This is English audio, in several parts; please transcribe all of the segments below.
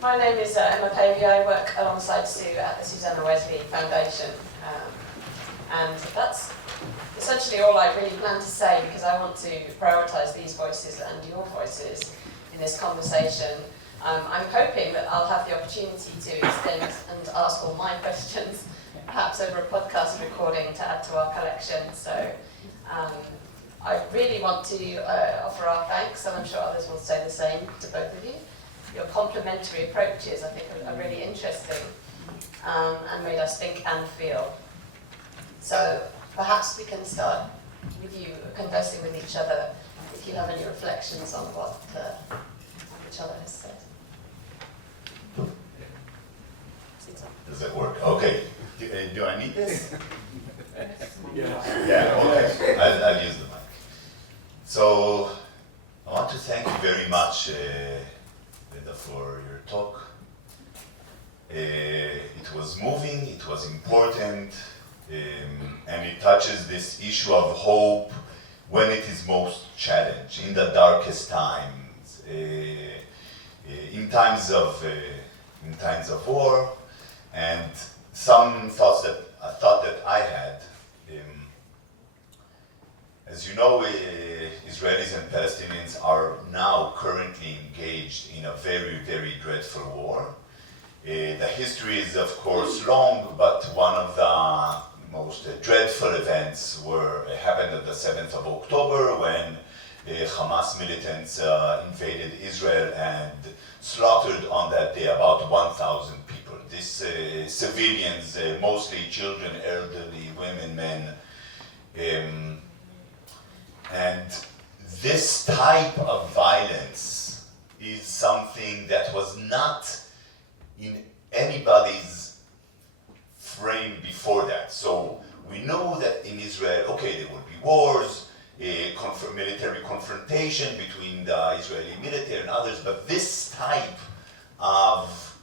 My name is Emma Pavey. I work alongside Sue at the Susanna Wesley Foundation. And that's essentially all I really plan to say, because I want to prioritise these voices and your voices in this conversation. I'm hoping that I'll have the opportunity to extend and ask all my questions, perhaps over a podcast recording to add to our collection. So I really want to offer our thanks, and I'm sure others will say the same to both of you. Your complementary approaches, I think, are really interesting and made us think and feel. So perhaps we can start with you conversing with each other, if you have any reflections on what each other has said. Does it work? Okay. Do I need this? Yeah. Yeah, okay. I'll use the mic. So, I want to thank you very much, Benda, for your talk. It was moving, it was important, and it touches this issue of hope when it is most challenged, in the darkest times, in times of war, and some thoughts that I had. As you know, Israelis and Palestinians are now currently engaged in a very, very dreadful war. The history is, of course, long, but one of the most dreadful events happened on the 7th of October when Hamas militants invaded Israel and slaughtered on that day about 1,000 people. These civilians, mostly children, elderly, women, men. And this type of violence is something that was not in anybody's frame before that. So we knew that in Israel, okay, there would be wars, military confrontation between the Israeli military and others, but this type of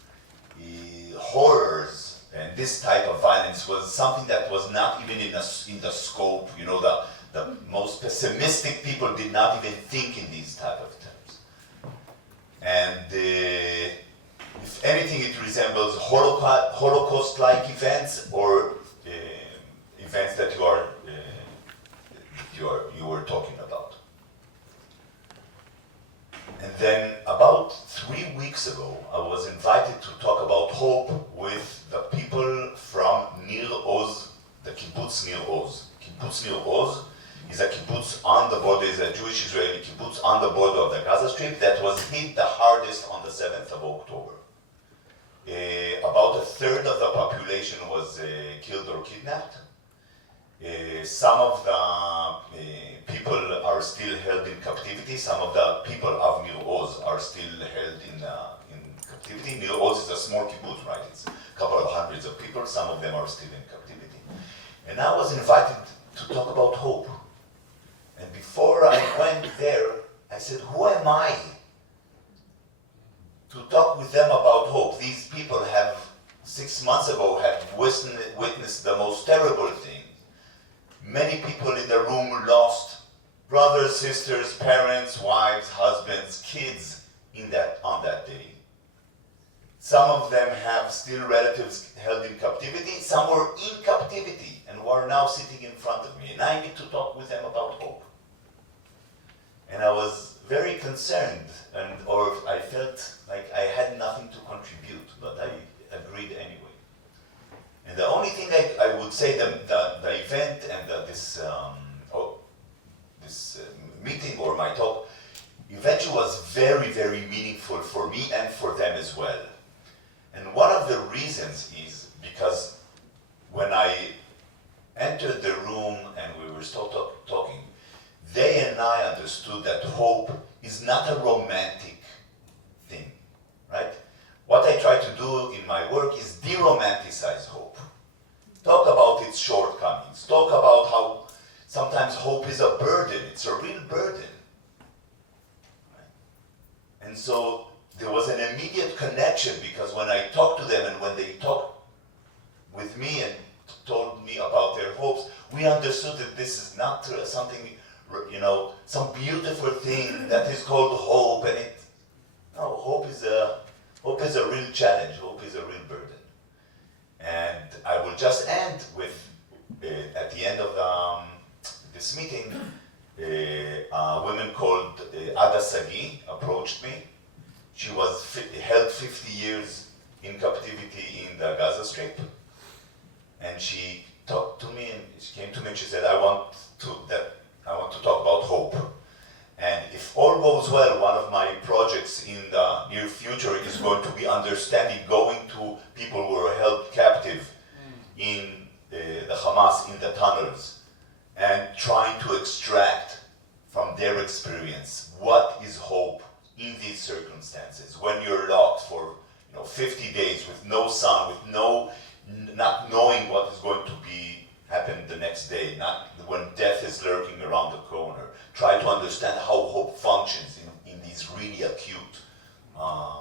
horrors and this type of violence was something that was not even in the scope. You know, the most pessimistic people did not even think in these type of terms. And if anything, it resembles Holocaust-like events or events that you were talking about. And then about 3 weeks ago, I was invited to talk about hope with the people from Nir Oz, the kibbutz Nir Oz. Kibbutz Nir Oz is a kibbutz on the border, is a Jewish-Israeli kibbutz on the border of the Gaza Strip that was hit the hardest on the 7th of October. About a third of the population was killed or kidnapped. Some of the people are still held in captivity. Some of the people of Nir Oz are still held in captivity. Nir Oz is a small kibbutz, right? It's a couple of hundreds of people. Some of them are still in captivity. And I was invited to talk about hope. And before I went there, I said, who am I to talk with them about hope? These people have, 6 months ago, had witnessed the most terrible thing. Many people in the room lost brothers, sisters, parents, wives, husbands, kids on that day. Some of them have still relatives held in captivity. Some were in captivity and were now sitting in front of me. And I need to talk with them about hope. And I was very concerned, or I felt like I had nothing to contribute, but I agreed anyway. And the only thing I would say, the event and this meeting or my talk eventually was very, very meaningful for me and for them as well. And one of the reasons is because when I entered the room and we were still talking, they and I understood that hope is not a romantic thing, right? What I try to do in my work is de-romanticize hope. Talk about its shortcomings. Talk about how sometimes hope is a burden. It's a real burden. Right? And so there was an immediate connection, because when I talked to them and when they talked with me and told me about their hopes, we understood that this is not something, some beautiful thing that is called hope. And hope is Hope is a real challenge, hope is a real burden. And I will just end with, at the end of this meeting, a woman called Ada Sagi approached me. She was held 50 years in captivity in the Gaza Strip. And she talked to me, and she came to me and she said, I want to talk about hope. And if all goes well, one of my projects in the near future is going to be going to people who are held captive in the Hamas, in the tunnels, and trying to extract from their experience what is hope in these circumstances. When you're locked for 50 days with no sun, with not knowing what is going to happen the next day, not when death is lurking around the corner. Try to understand how hope functions in these really acute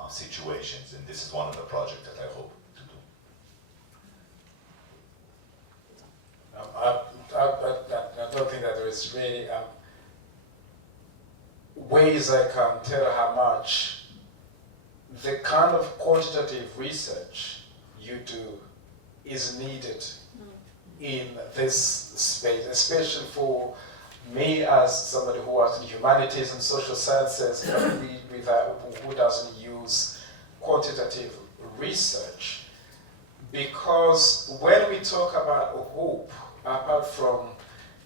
situations, and this is one of the projects that I hope to do. I don't think that there is really ways I can tell how much the kind of quantitative research you do is needed in this space, especially for me as somebody who works in humanities and social sciences, who doesn't use quantitative research. Because when we talk about hope, apart from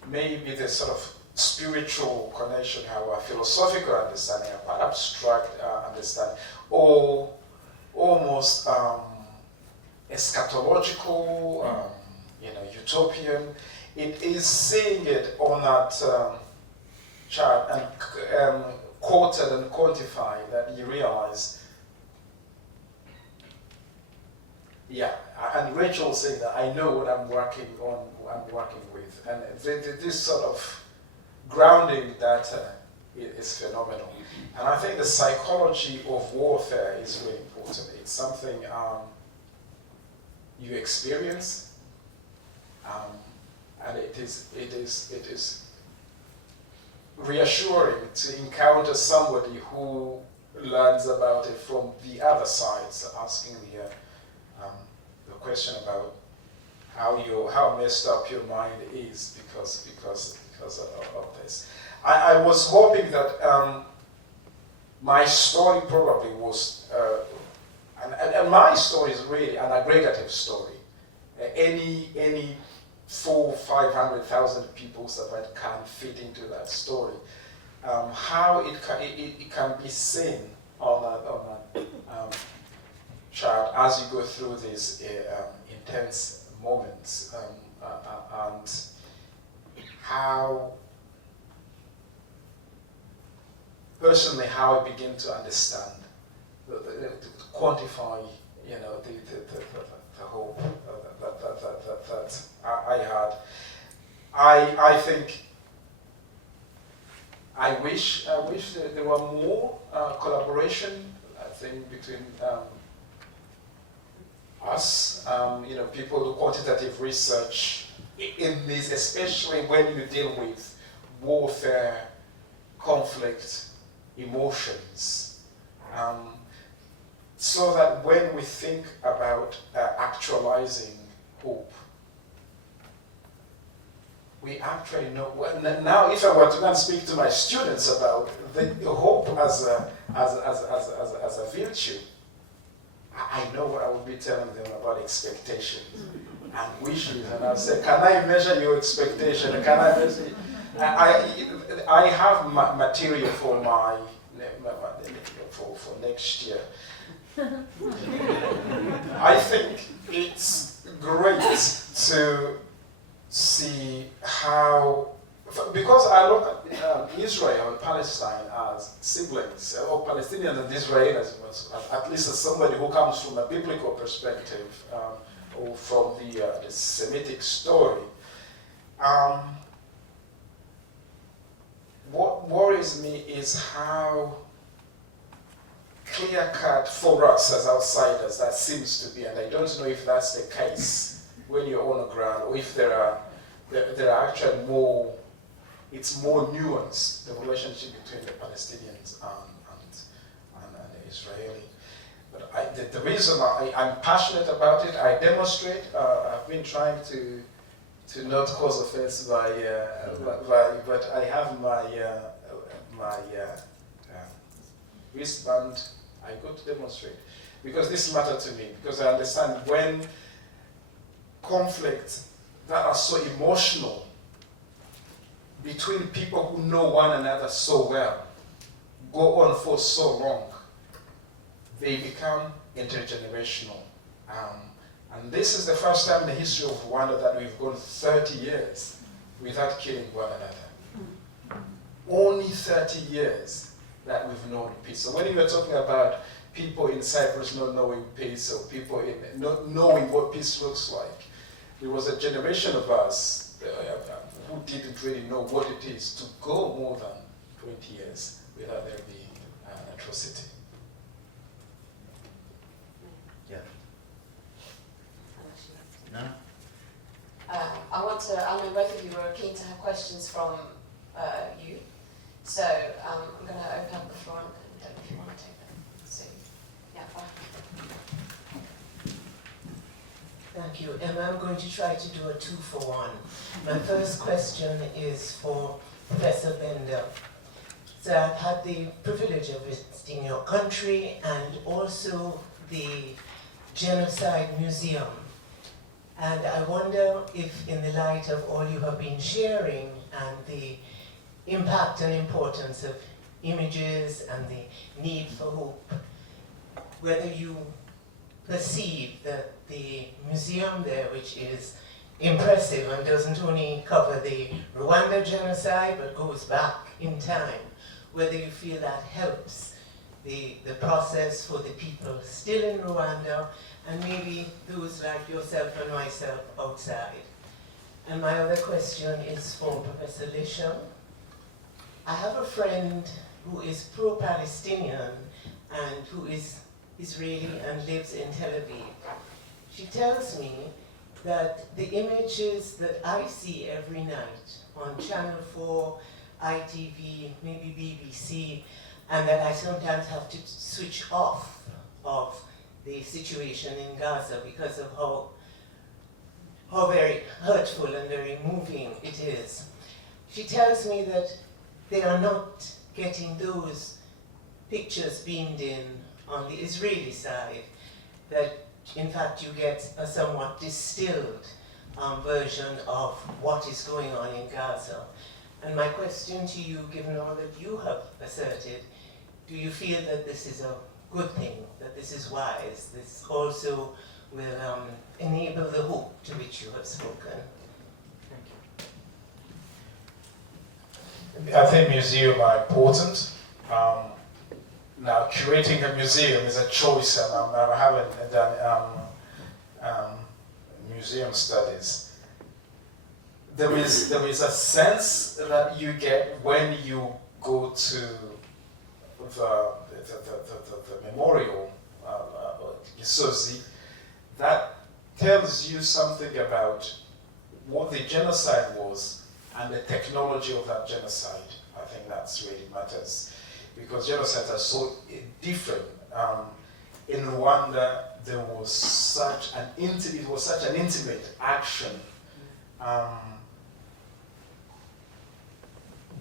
maybe the sort of spiritual connection, our philosophical understanding, our abstract understanding, or almost eschatological, utopian, it is seeing it on that chart and quoted and quantified that you realize, and Rachel saying that I know what I'm working with, and this sort of grounding data is phenomenal. And I think the psychology of warfare is really important. It's something you experience. And it is reassuring to encounter somebody who learns about it from the other side, so asking the question about how messed up your mind is because of this. I was hoping that my story probably was, and my story is really an aggregative story. Any 400,000-500,000 people that can fit into that story. How it can be seen on a chart as you go through these intense moments, and how personally how I begin to understand, to quantify, the hope that I had. I think I wish that there were more collaboration, I think, between us, people do quantitative research in this, especially when you deal with warfare, conflict, emotions. So that when we think about actualizing hope, we actually know. Well, now, if I were to speak to my students about the hope as a virtue, I know what I would be telling them about expectations and wishes, and I'll say, "Can I measure your expectation? Can I measure?" I have material for for next year. I think it's great to see how, because I look at Israel and Palestine as siblings, or Palestinians and Israelis, at least as somebody who comes from a biblical perspective, or from the Semitic story. What worries me is how clear-cut for us as outsiders that seems to be, and I don't know if that's the case when you're on the ground, or if there are actually more, it's more nuanced, the relationship between the Palestinians and the Israeli. But the reason I'm passionate about it, I demonstrate. I've been trying to not cause offense but I have my wristband. I go to demonstrate because this matters to me, because I understand when conflicts that are so emotional between people who know one another so well go on for so long, they become intergenerational. And this is the first time in the history of Rwanda that we've gone 30 years without killing one another. Only 30 years that we've known peace. So when you were talking about people in Cyprus not knowing peace, or people not knowing what peace looks like, there was a generation of us who didn't really know what it is to go more than 20 years without there being an atrocity. Yeah. No? I know both of you were keen to have questions from you, so I'm going to open up the floor. I don't know if you want to take them. So, yeah, bye. Thank you. And I'm going to try to do a 2-for-1. My first question is for Professor Benda. So I've had the privilege of visiting your country and also the Genocide Museum. And I wonder if, in the light of all you have been sharing and the impact and importance of images and the need for hope, whether you perceive that the museum there, which is impressive and doesn't only cover the Rwanda genocide but goes back in time, whether you feel that helps the process for the people still in Rwanda and maybe those like yourself and myself outside. And my other question is for Professor Leshem. I have a friend who is pro-Palestinian and who is Israeli and lives in Tel Aviv. She tells me that the images that I see every night on Channel 4, ITV, maybe BBC, and that I sometimes have to switch off of the situation in Gaza because of how very hurtful and very moving it is. She tells me that they are not getting those pictures beamed in on the Israeli side, that in fact you get a somewhat distilled version of what is going on in Gaza. And my question to you, given all that you have asserted, do you feel that this is a good thing, that this is wise, this also will enable the hope to which you have spoken? Thank you. I think museums are important. Now, curating a museum is a choice, and I haven't done museum studies. There is a sense that you get when you go to the memorial, Gisozi, that tells you something about what the genocide was and the technology of that genocide. I think that's really matters, because genocides are so different. In Rwanda, there was such an intimate action,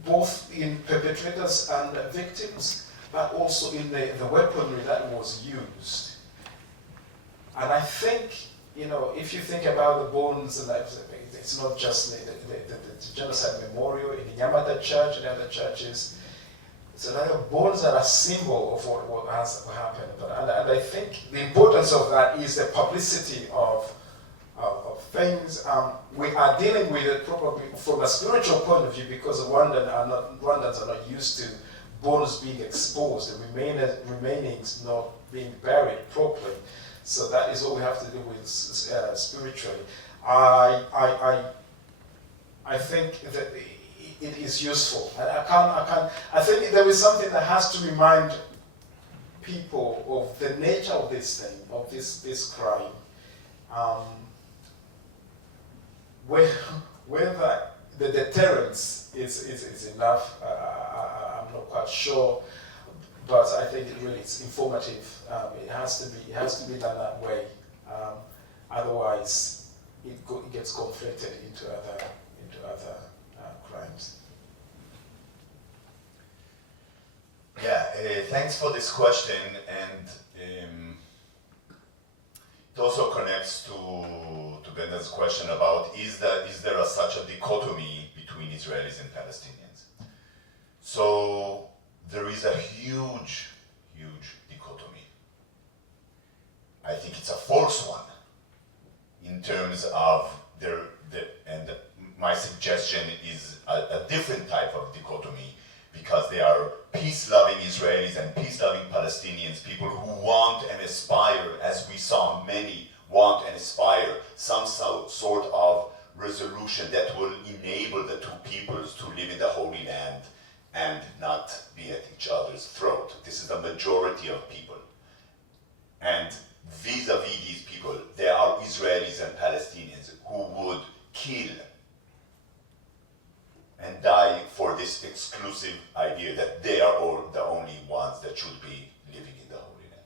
both in perpetrators and victims, but also in the weaponry that was used. And I think, if you think about the bones, and it's not just the genocide memorial in the Nyamata Church and other churches. It's a lot of bones that are a symbol of what has happened. And I think the importance of that is the publicity of things. We are dealing with it probably from a spiritual point of view, because Rwandans are not used to bones being exposed, the remainings not being buried properly. So that is what we have to do with spiritually. I think that it is useful. I think there is something that has to remind people of the nature of this thing, of this crime. Whether the deterrence is enough, I'm not quite sure. but I think it's informative. It has to be done that way. Otherwise, it gets conflicted into other crimes. Yeah, thanks for this question, and it also connects to Benda's question about is there such a dichotomy between Israelis and Palestinians? So there is a huge dichotomy. I think it's a false one in terms of my suggestion is a different type of dichotomy, because they are peace-loving Israelis and peace-loving Palestinians, people who want and aspire, as we saw many want and aspire, some sort of resolution that will enable the two peoples to live in the Holy Land and not be at each other's throat. This is the majority of people. And vis-a-vis these people, there are Israelis and Palestinians who would kill and die for this exclusive idea that they are all the only ones that should be living in the Holy Land.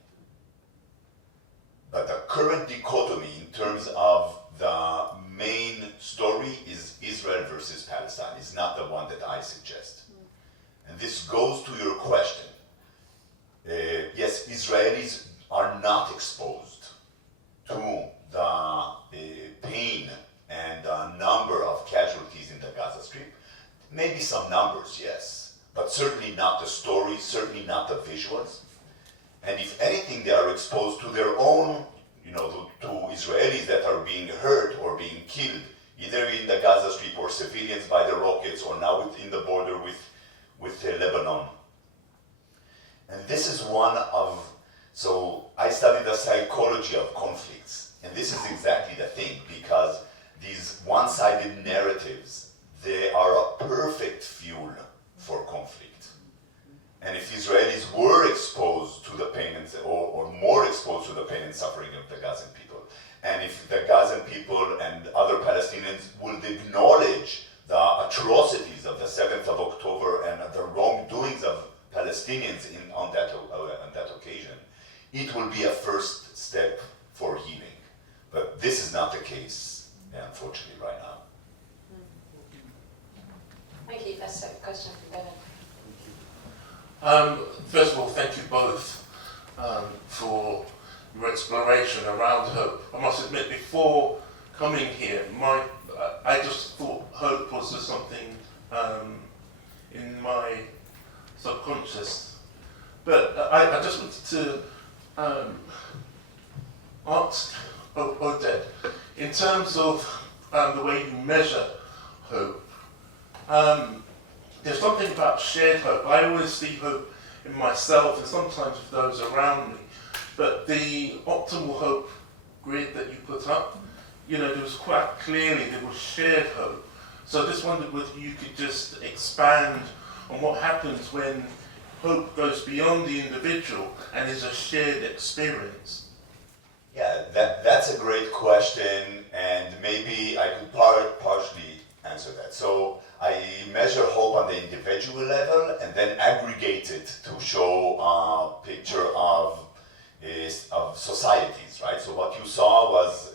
But the current dichotomy in terms of the main story is Israel versus Palestine. It's not the one that I suggest. And this goes to your question. Yes, Israelis are not exposed to the pain and the number of casualties in the Gaza Strip. Maybe some numbers, yes, but certainly not the story, certainly not the visuals. And if anything, they are exposed to their own, to Israelis that are being hurt or being killed, either in the Gaza Strip or civilians by the rockets, or now in the border with Lebanon. And this is so I studied the psychology of conflicts, and this is exactly the thing, because these one-sided narratives, they are a perfect fuel for conflict. And if Israelis were exposed to the pain or more exposed to the pain and suffering of the Gazan people, and if the Gazan people and other Palestinians would acknowledge the atrocities of the 7th of October and the wrongdoings of Palestinians on that occasion, it will be a first step for healing. But this is not the case, unfortunately, right now. Thank you. That's a question from Bennett. First of all, thank you both for your exploration around hope. I must admit, before coming here, I just thought hope was just something in my subconscious. But I just wanted to ask Oded, in terms of the way you measure hope, there's something about shared hope. I always see hope in myself and sometimes with those around me. But the optimal hope grid that you put up, there was quite clearly there was shared hope. So I just wondered whether you could just expand on what happens when hope goes beyond the individual and is a shared experience. Yeah, that's a great question, and maybe I could partially answer that. So I measure hope on the individual level and then aggregate it to show a picture of societies, right? So what you saw was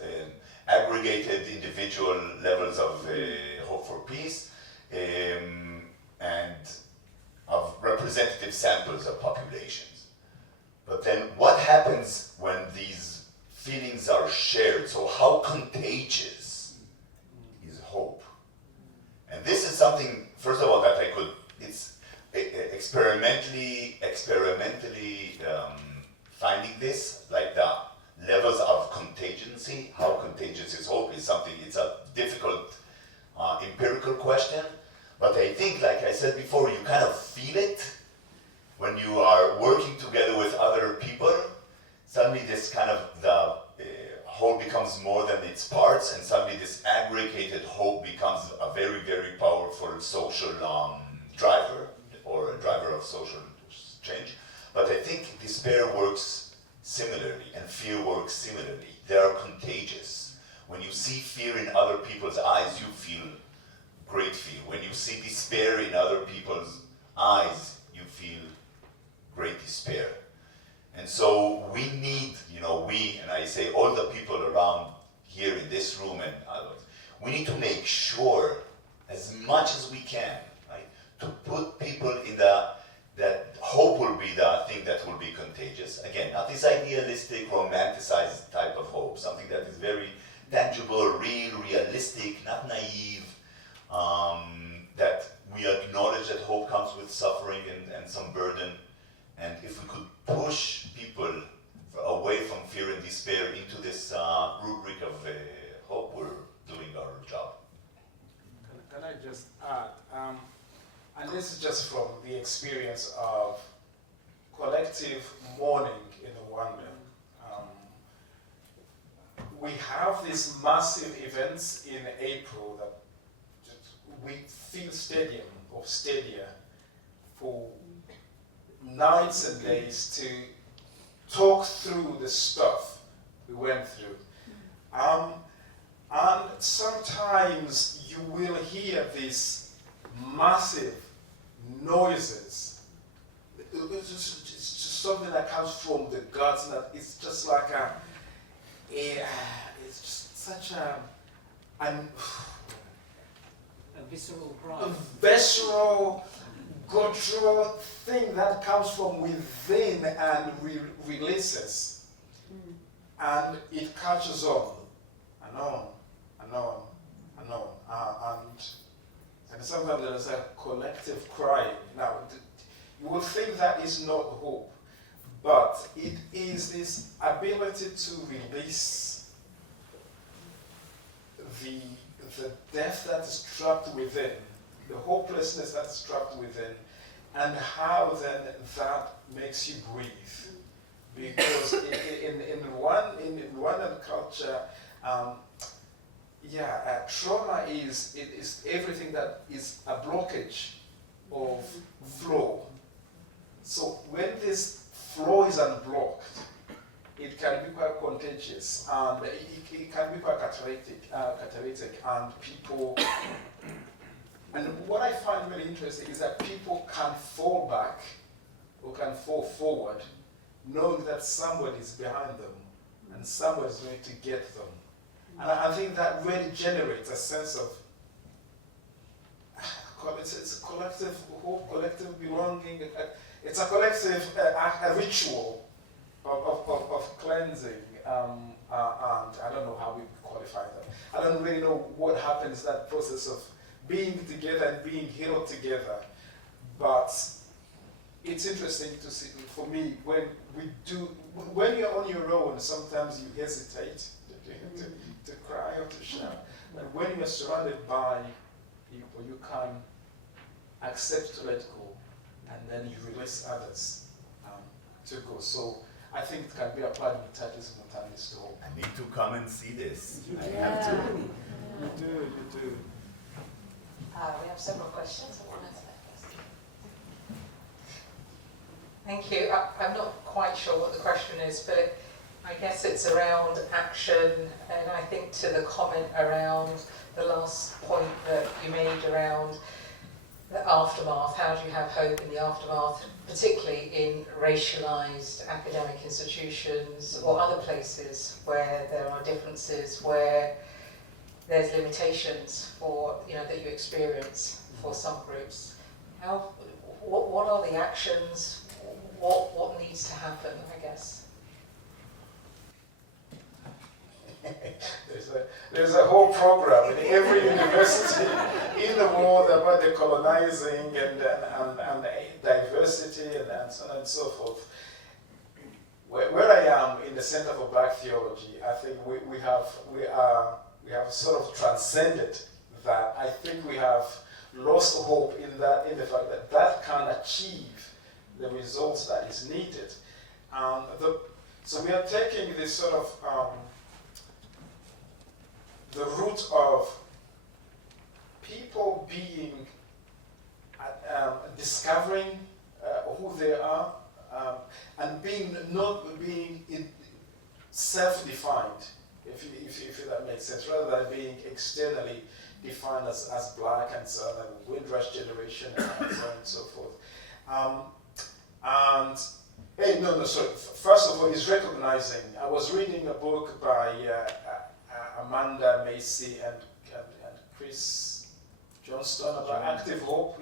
aggregated individual levels of hope for peace and of representative samples of populations. But then what happens when these feelings are shared? So how contagious is hope? And this is something, first of all, that it's experimentally finding this, like the levels of contingency, how contagious is hope is something, it's a difficult empirical question. But I think, like I said before, you kind of feel it when you are working together with other people. Suddenly this kind of, the whole becomes more than its parts, and suddenly this aggregated hope becomes a very, very powerful social driver, or a driver of social change. But I think despair works similarly, and fear works similarly. They are contagious. When you see fear in other people's eyes, you feel great fear. When you see despair in other people's eyes, you feel great despair. And so we need, we, and I say all the people around here in this room and others, we need to make sure, as much as we can, right, to put people in that hope will be the thing that will be contagious. Again, not this idealistic, romanticized type of hope, something that is very tangible, real, realistic, not naive, that we acknowledge that hope comes with suffering and some burden. And if we could push people away from fear and despair into this rubric of hope, we're doing our job. Can I just add, and this is just from the experience of collective mourning in Rwanda. We have these massive events in April that we fill stadia for nights and days to talk through the stuff we went through. And sometimes you will hear these massive noises. It's just something that comes from the guts, and it's just like it's just such a visceral cry. a visceral, guttural thing that comes from within and releases. And it catches on and on and on and on. And sometimes there is a collective crying. Now, you will think that is not hope, but it is this ability to release the death that is trapped within, the hopelessness that is trapped within, and how then that makes you breathe. Because in Rwandan culture, trauma is everything that is a blockage of flow. So when this flow is unblocked, it can be quite contagious, and it can be quite catalytic, and people. And what I find really interesting is that people can fall back or can fall forward, knowing that somebody is behind them and somebody is going to get them. And I think that really generates a sense of it's a collective hope, collective belonging. It's a collective a ritual of cleansing, and I don't know how we qualify that. I don't really know what happens that process of being together and being healed together, but it's interesting to see, for me, when you're on your own, sometimes you hesitate to cry or to shout. But when you're surrounded by people, you can accept to let go, and then you release others to go. So I think it can be applied in touches simultaneous to hope. I need to come and see this. I have to. You do. We have several questions. I wanted to first. Thank you. I'm not quite sure what the question is, but I guess it's around action, and I think to the comment around the last point that you made around the aftermath. How do you have hope in the aftermath, particularly in racialized academic institutions or other places where there are differences, where there's limitations for that you experience for some groups? What are the actions? What needs to happen, I guess? There's a whole program in every university in the world about decolonizing and diversity and so on and so forth. Where I am in the Center for Black Theology, I think we have sort of transcended that. I think we have lost hope in the fact that can achieve the results that is needed. So we are taking this sort of the route of people being discovering who they are and not being self-defined, if that makes sense, rather than being externally defined as black and so on, and Windrush generation and so on and so forth. And, sorry. First of all, is recognizing. I was reading a book by Amanda Macy and Chris Johnston about active hope,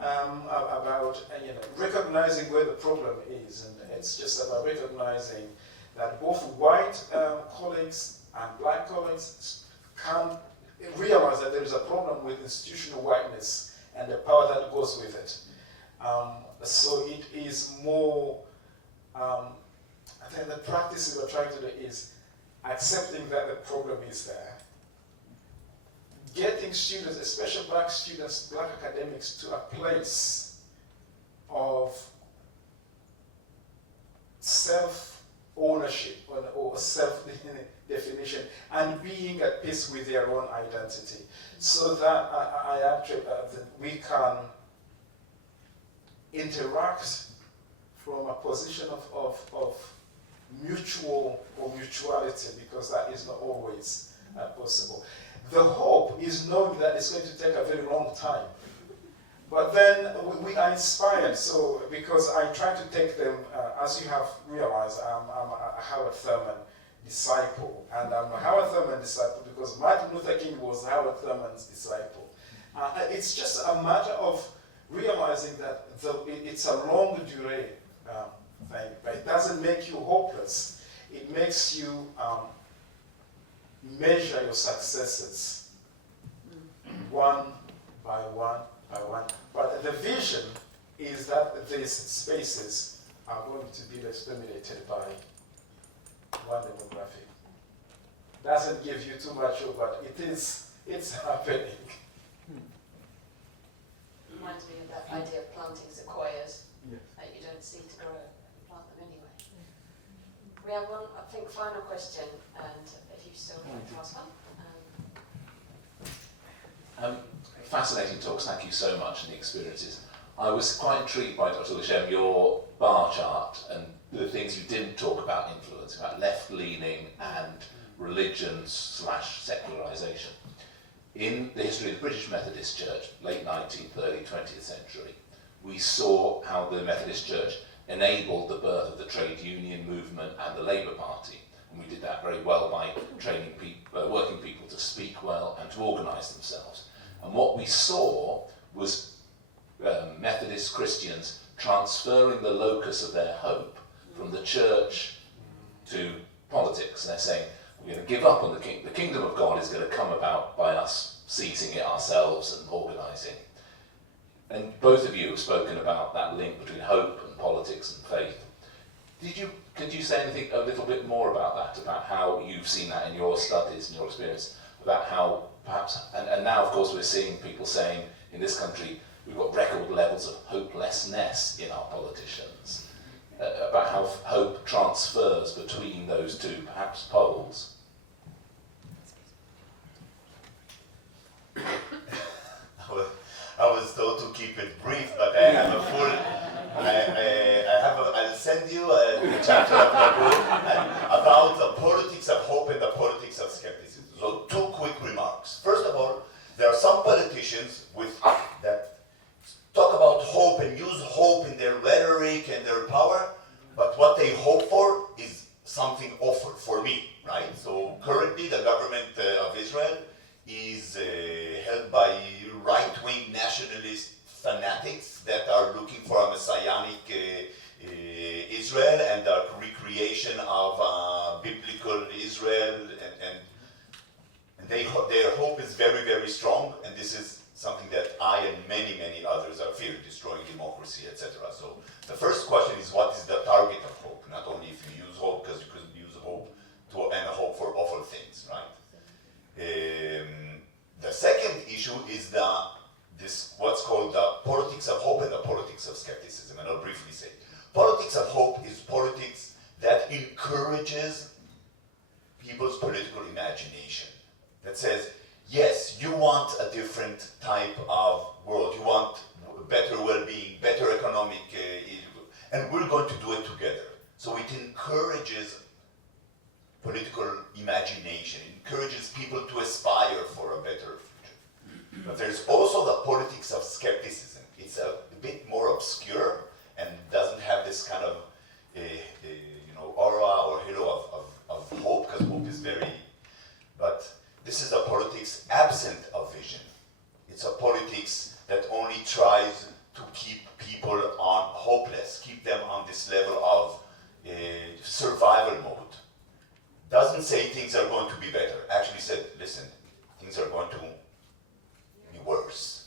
about recognizing where the problem is, and it's just about recognizing that both white colleagues and black colleagues can realize that there is a problem with institutional whiteness and the power that goes with it. So it is more, I think the practice we're trying to do is accepting that the problem is there, getting students, especially black students, black academics, to a place of self-ownership or self-definition and being at peace with their own identity, so that we can interact from a position of mutual or mutuality, because that is not always possible. The hope is knowing that it's going to take a very long time. But then we are inspired, so because I try to take them, as you have realized, I'm a Howard Thurman disciple. And I'm a Howard Thurman disciple because Martin Luther King was Howard Thurman's disciple. It's just a matter of realizing that it's a long durée thing, but it doesn't make you hopeless. It makes you measure your successes one by one by one. But the vision is that these spaces are going to be exterminated by one demographic. Doesn't give you too much hope, but it's happening. Reminds me of that idea of planting sequoias that you don't see to grow, plant them anyway. We have one, I think, final question, and if you still like to ask one. Fascinating talks, thank you so much, and the experiences. I was quite intrigued by, Dr. Leshem, your bar chart and the things you didn't talk about influence, about left-leaning and religion/secularization. In the history of the British Methodist Church, late 19th, early 20th century, we saw how the Methodist Church enabled the birth of the trade union movement and the Labour Party. And we did that very well by training people, working people to speak well and to organise themselves. And what we saw was Methodist Christians transferring the locus of their hope from the church to politics. And they're saying, we're going to give up on the kingdom. The kingdom of God is going to come about by us seizing it ourselves and organising. And both of you have spoken about that link between hope and politics and faith. Could you say anything a little bit more about that, about how you've seen that in your studies and your experience, about how perhaps, and now of course we're seeing people saying in this country we've got record levels of hopelessness in our politicians, about how hope transfers between those two, perhaps poles. I was told to keep it brief, but I have a full. I'll send you a chapter of the book about the politics of hope and the politics of skepticism. So, two quick remarks. First of all, there are some politicians that talk about hope and use hope in their rhetoric and their power, but what they hope for is something awful for me, right? So currently, the government of Israel is held by right-wing nationalist fanatics that are looking for a messianic Israel and the recreation of biblical Israel, and their hope is very, very strong, and this is something that I and many, many others are fearing, destroying democracy, etc. So the first question is, what is the target of hope? Not only if you use hope, because you could use hope and hope for awful things, right? The second issue is what's called the politics of hope and the politics of skepticism, and I'll briefly say. Politics of hope is politics that encourages people's political imagination, that says, yes, you want a different type of world, you want better well-being, better economic, and we're going to do it together. So it encourages political imagination, encourages people to aspire for a better future. But there's also the politics of skepticism. It's a bit more obscure and doesn't hopeless, keep them on this level of survival mode. Doesn't say things are going to be better. Actually said, listen, things are going to be worse.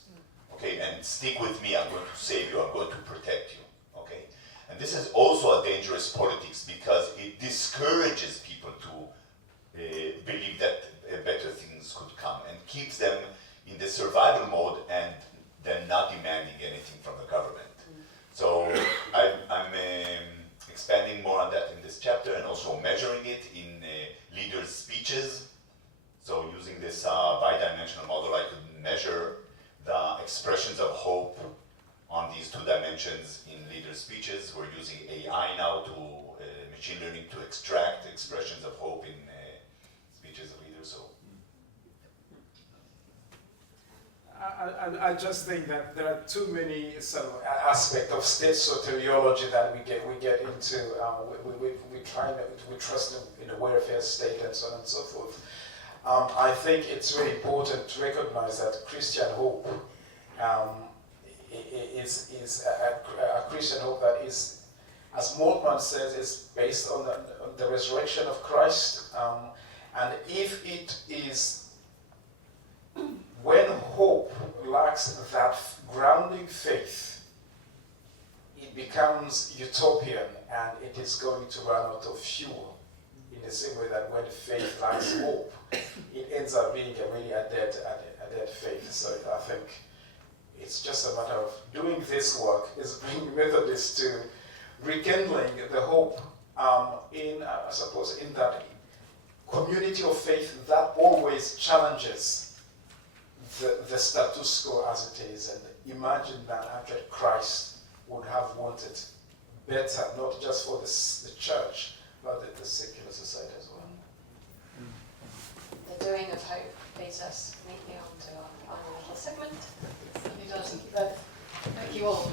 Okay, and stick with me, I'm going to save you, I'm going to protect you. Okay? And this is also a dangerous politics because it discourages people to believe that better things could come and keeps them in the survival mode and then not demanding anything from the government. So I'm expanding more on that in this chapter and also measuring it in leaders' speeches. So using this bi-dimensional model, I could measure the expressions of hope on these two dimensions in leaders' speeches. We're using AI now to machine learning to extract expressions of hope in speeches of leaders. So. I just think that there are too many sort of aspects of state soteriology that we get into. We trust in a welfare state and so on and so forth. I think it's very important to recognize that Christian hope is a Christian hope that is, as Moltmann says, is based on the resurrection of Christ. And if it is, when hope lacks that grounding faith, it becomes utopian and it is going to run out of fuel. In the same way that when faith lacks hope, it ends up being a dead faith. So I think it's just a matter of doing this work, is bringing Methodists to rekindling the hope in that community of faith that always challenges the status quo as it is, and imagine that actually Christ would have wanted better, not just for the church, but the secular society as well. The doing of hope leads us neatly on to our final little segment. It does. Thank you all.